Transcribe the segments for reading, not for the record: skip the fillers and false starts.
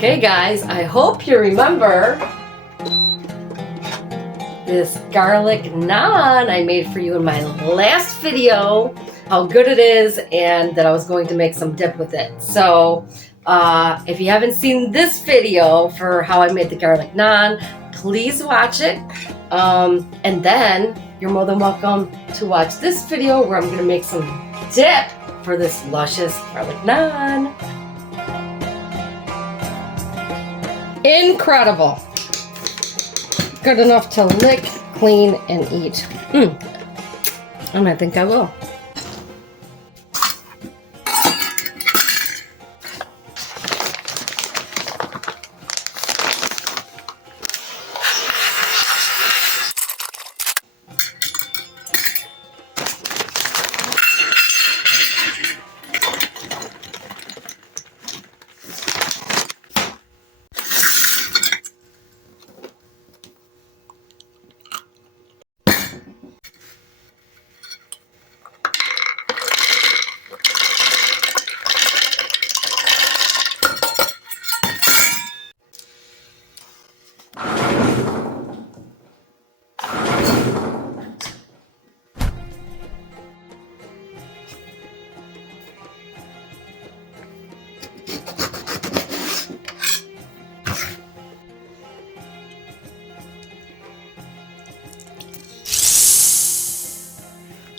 Okay guys, I hope you remember this garlic naan I made for you in my last video, how good it is, and that I was going to make some dip with it. So if you haven't seen this video for how I made the garlic naan, please watch it. And then you're more than welcome to watch this video where I'm going to make some dip for this luscious garlic naan. Incredible. Good enough to lick, clean, and eat. And I think I will.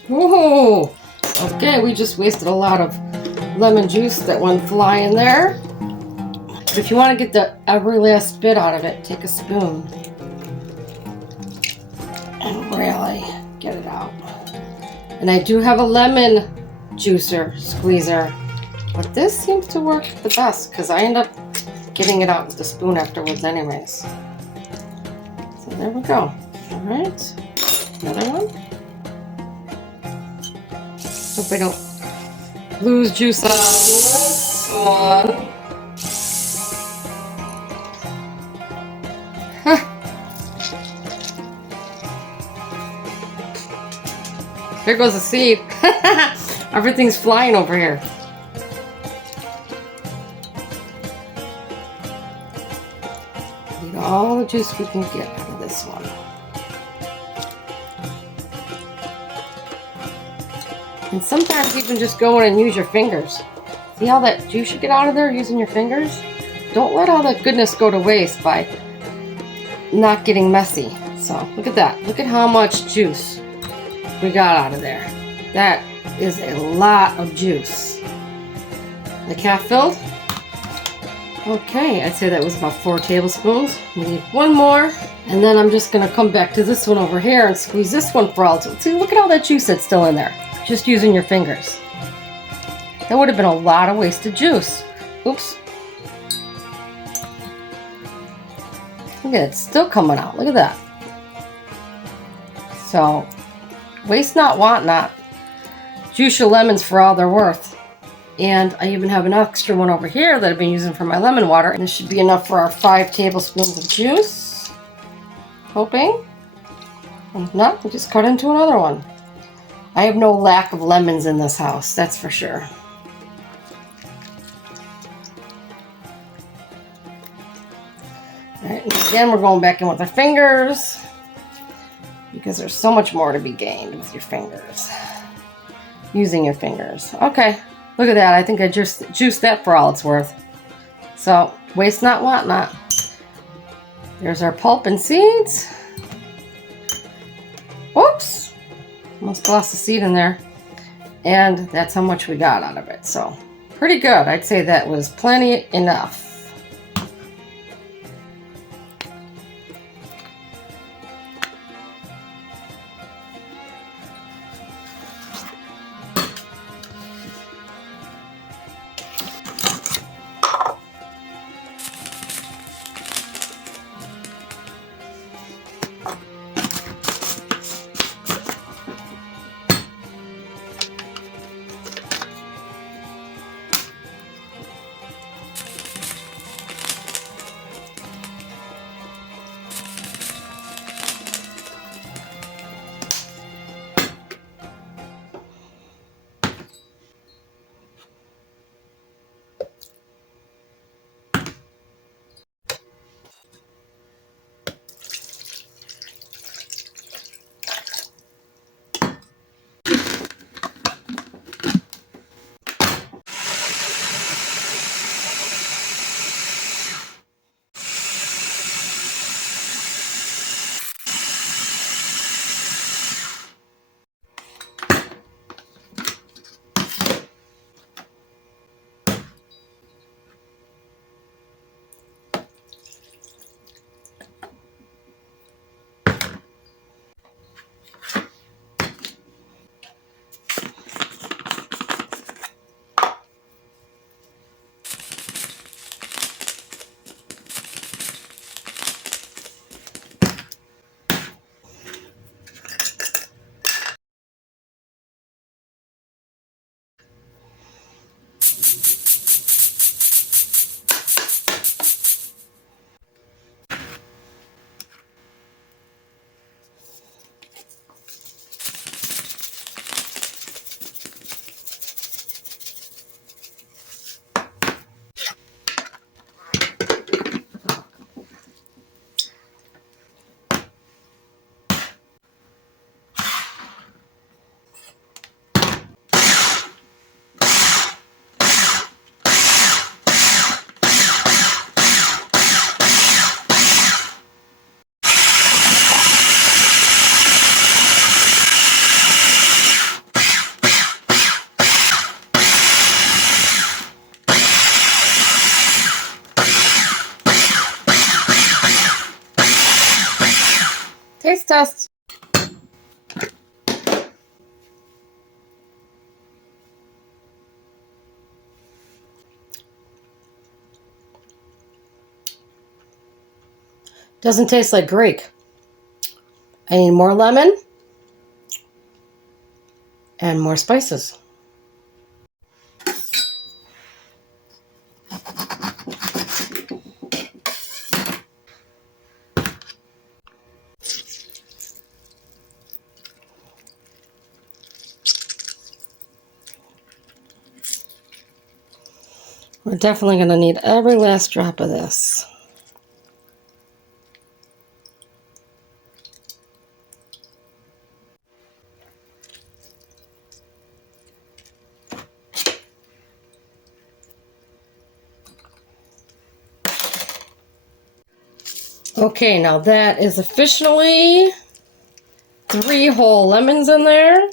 Whoa! Okay, we just wasted a lot of lemon juice that went flying there. But if you want to get the every last bit out of it, take a spoon and really get it out. And I do have a lemon juicer, squeezer, but this seems to work the best because I end up getting it out with the spoon afterwards anyways. So there we go. All right, another one. Hope I don't lose juice on this one. There goes a seed. Everything's flying over here. Need all the juice we can get out of this one. And sometimes you can just go in and use your fingers. See how that juice you get out of there using your fingers? Don't let all that goodness go to waste by not getting messy. So look at that. Look at how much juice we got out of there. That is a lot of juice. Like half filled? Okay, I'd say that was about 4 tablespoons. We need one more. And then I'm just gonna come back to this one over here and squeeze this one for all. See, look at all that juice that's still in there. Just using your fingers. That would have been a lot of wasted juice. Oops. Look at it, it's still coming out. Look at that. So, waste not, want not. Juice your lemons for all they're worth. And I even have an extra one over here that I've been using for my lemon water. And this should be enough for our 5 tablespoons of juice. Hoping. If not, we'll just cut into another one. I have no lack of lemons in this house, that's for sure. Alright, again we're going back in with our fingers because there's so much more to be gained with your fingers. Using your fingers. Okay, look at that. I think I just juiced that for all it's worth. So, waste not, want not. There's our pulp and seeds. Whoops! Almost lost the seed in there. And that's how much we got out of it. So, pretty good. I'd say that was plenty enough. test. Doesn't taste like Greek. I need more lemon and more spices. We're definitely going to need every last drop of this. Okay, now that is officially 3 whole lemons in there.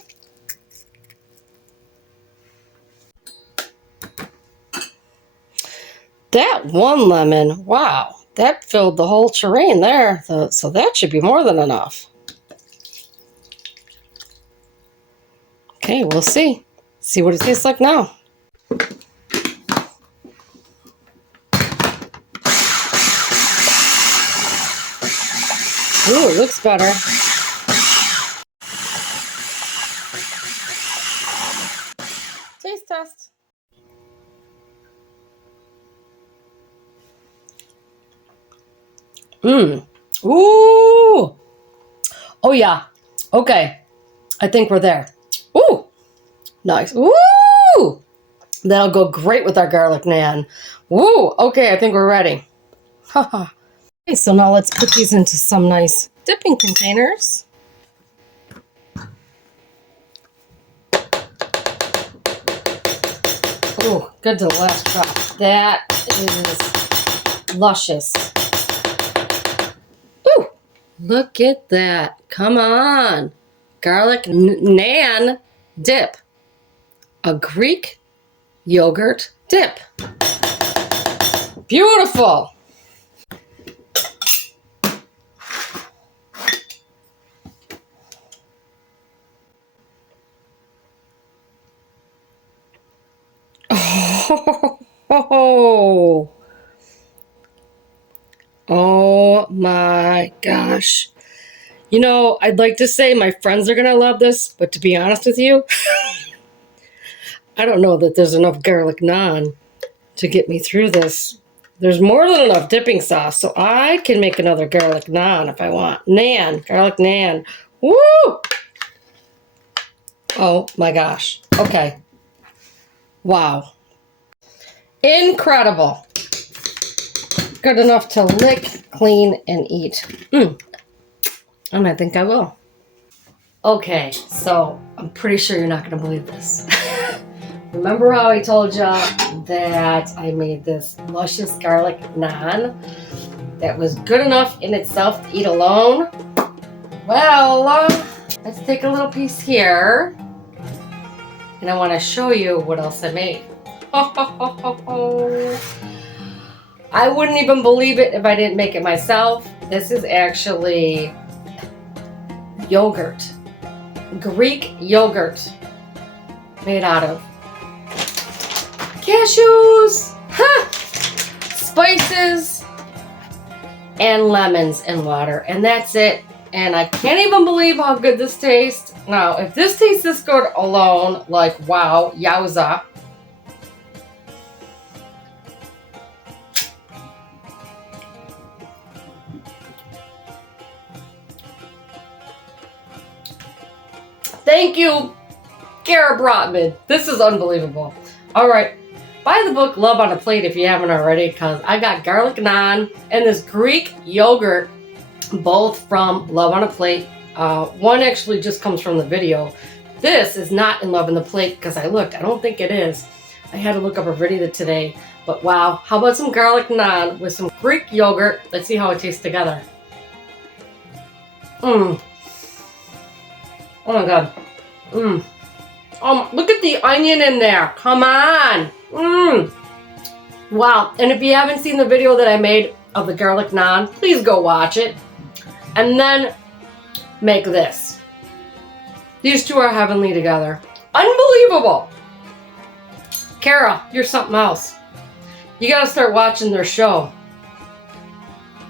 That one lemon, wow, that filled the whole terrain there. So that should be more than enough. Okay, we'll see. See what it tastes like now. Ooh, it looks better. Taste test. Ooh. Oh yeah. Okay. I think we're there. Ooh. Nice. Ooh. That'll go great with our garlic naan. Woo. Okay, I think we're ready. Haha. Okay, so now let's put these into some nice dipping containers. Ooh, good to the last drop. That is luscious. Ooh, look at that. Come on. Garlic naan dip. A Greek yogurt dip. Beautiful. Oh, oh my gosh. You know, I'd like to say my friends are going to love this, but to be honest with you, I don't know that there's enough garlic naan to get me through this. There's more than enough dipping sauce, so I can make another garlic naan if I want. Naan, garlic naan. Woo! Oh my gosh. Okay. Wow. Incredible. Good enough to lick, clean, and eat. And I think I will. Okay, so I'm pretty sure you're not going to believe this. Remember how I told you that I made this luscious garlic naan that was good enough in itself to eat alone? Well, let's take a little piece here. And I want to show you what else I made. I wouldn't even believe it if I didn't make it myself. This is actually yogurt. Greek yogurt made out of cashews, spices, and lemons and water. And that's it. And I can't even believe how good this tastes. Now, if this tastes this good alone, like wow, yowza. Thank you, Kara Brotman. This is unbelievable. All right, buy the book Love on a Plate if you haven't already, because I got garlic naan and this Greek yogurt, both from Love on a Plate. One actually just comes from the video. This is not in Love on the Plate because I looked. I don't think it is. I had to look up a video today. But wow, how about some garlic naan with some Greek yogurt? Let's see how it tastes together. Oh my god. Look at the onion in there. Come on. Wow. And if you haven't seen the video that I made of the garlic naan, please go watch it. And then make this. These two are heavenly together. Unbelievable. Kara, you're something else. You gotta start watching their show.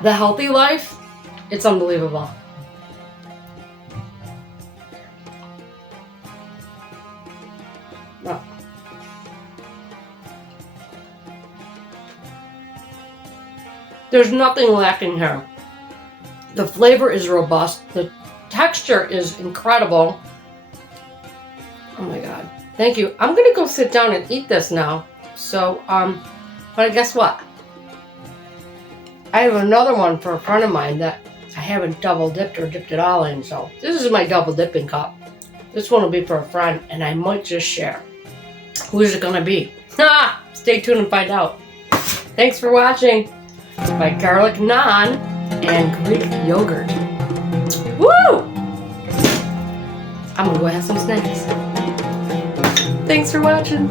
The Healthy Life, it's unbelievable. Well, there's nothing lacking here. The flavor is robust. The texture is incredible. Oh my God. Thank you. I'm gonna go sit down and eat this now. So, but guess what? I have another one for a friend of mine that I haven't double dipped or dipped it all in. So this is my double dipping cup. This one will be for a friend, and I might just share. Who is it gonna be? Stay tuned and find out. Thanks for watching my garlic naan and Greek yogurt. Woo! I'm gonna go have some snacks. Thanks for watching.